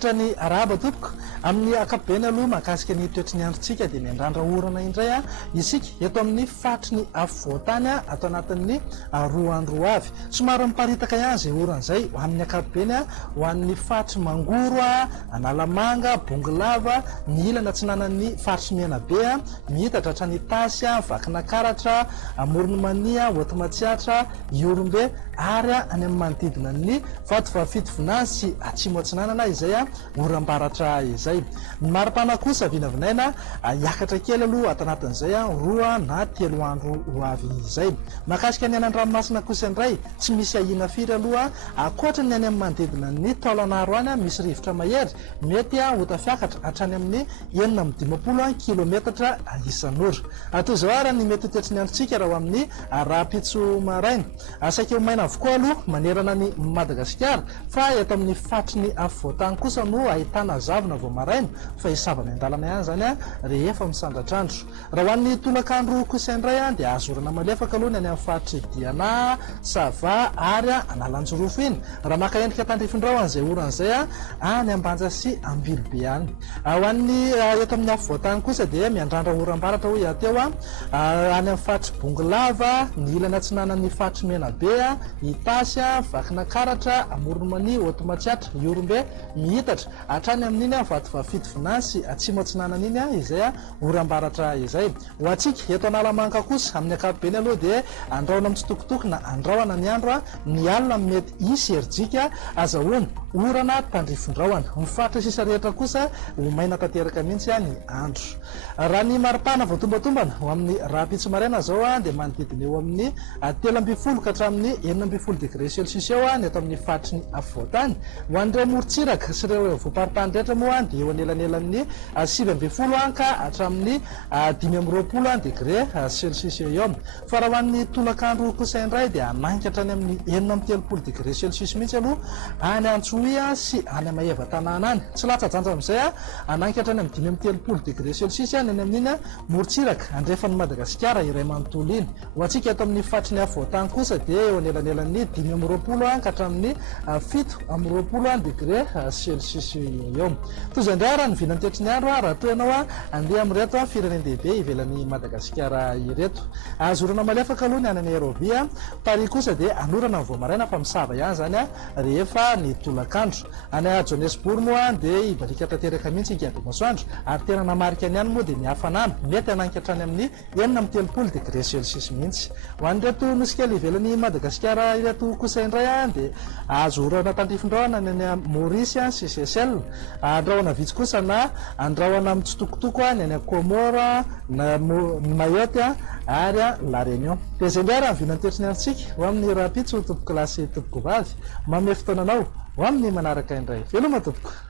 Manolotra ny araba tompoko amin'ny akapobeny aloha mahakasika ny toetry ny androntsika dia miandrandra orana indray isika eto amin'ny fatry ny afovoantany atao anatin'ny roa andro avy. Somary miparitaka ihany izay orana izay ho amin'ny akapobeny ho an'ny fatry Mangoro, Analamanga, Bongolava, ny ilana atsinanan'ny fatry Menabe mihitatra hatrany Tasy, Vakinakaratra, Moronomania, Hoatomatsiatra, Iorombe ary any amin'ny manodidina ny Vatovavito Vinany sy Atsimo Atsinanana izay oram-baratra izay. Ny maripana kosa vinavinaina hiakatra kely aloha ato anatin'izay roa na telo andro ho avy izay. Mahakasika ny any an-dranomasina kosa indray tsy misy ahina firy aloha ankoatra ny any amin'ny manodidina ny taolanaro any misy rivotra mahery mety ho tafiakatra hatrany amin'ny 9-20 kilometatra isan'ora. Toy izao ary ny mety toetry ny androntsika raha amin'ny rapitso maraina. Saika ho maina avokoa aloha manerana ny Madagasikara fa eto amin'ny fatry ny afovoantany kosa no ahitana zavona vao maraina fa hisavana an-dalana ihany zany rehefa misandratrandro. Raha ho an'ny tolakandro kosa indray dia azorana malefaka aloha ny any amin'ny fatry Diana, Sava ary Analanjorofo iny raha maka endrika tandrifindrao an'izay oran'izay any Ambanja sy Ambilobe any. Ho an'ny eto amin'ny afovoantany kosa dia miandrandra oram-baratra hoy ateo any amin'ny fatry Bongolava, ny ilana atsinanan'ny fatry Menabe, Itasy, Vakinakaratra, Moronomania, Hoatomatsiatra, Iorombe mihitatra hatrany amin'iny Vatovavito Vinany sy Atsimo Atsinanana iny izay oram-baratra izay. Ho antsika eto Analamanga kosa amin'ny akapobeny aloha dia andraona mitsitokotoko na andraona ny andro ny alina mety isy herijika azahoana orana tandrifindraona. Mifatra sisa rehetra kosa ho maina tanteraka mihitsy ny andro. Raha ny maripana voatombatombana ho amin'ny rapitso maraina zao dia manodidina eo amin'ny 13 ka hatramin'ny 14 degré celsius eo ny eto amin'ny fatry ny afovoantany. Ho an'ireo morontsiraka sy ireo voaparitany rehetra moa dia eo anelanelan'ny 17 ka hatramin'ny 15 degré celsius eo. Fa raha ho an'ny tolakandro kosa indray dia anankatra any amin'ny 13 degré celsius mihitsy aloha any Antsohihy sy any Maeva-tanàna any. Tsy latsa-danja amin'izay anankatra any amin'ny 13 degré celsius any amin'iny morontsiraka andrefan'ny Madagasikara iray manontolo iny. Ho antsika eto amin'ny fatry ny afovoantany kosa dia eo anelanelan'ny 15 ka hatramin'ny 17 degré celsius eo. Toy izay indray raha ny vinany toetry ny andro raha toa ianao andeha amin'ireto firenendehibe ivelan'ny Madagasikara ireto. Azorana malefaka aloha ny any Nairobi, Paris kosa dia anorana vao maraina fa misava ihany zany rehefa ny tolakandro. Any Johannesburg moa dia ibalika tanteraka mihitsy hikady masoandro ary tena namarika ny any moa dia ny hafanana mety anankatra any amin'ny 13 degré celsius mihitsy. Ho an'ireto misy kely ivelan'ny Madagasikara ireto kosa indray dia azorana tandrifindraona ny any Maurice sy Seychelles. Andrahoana vitsy kosa na andrahoana mitsitokotoko ny any Comore, na Mayotte ary La Réunion. Dia izay indray raha ny vinany toetry ny androntsika ho amin'ny rapitso tompoko lahy sy tompoko vavy. Manome fotoananao ho amin'ny manaraka indray. Veloma tompoko.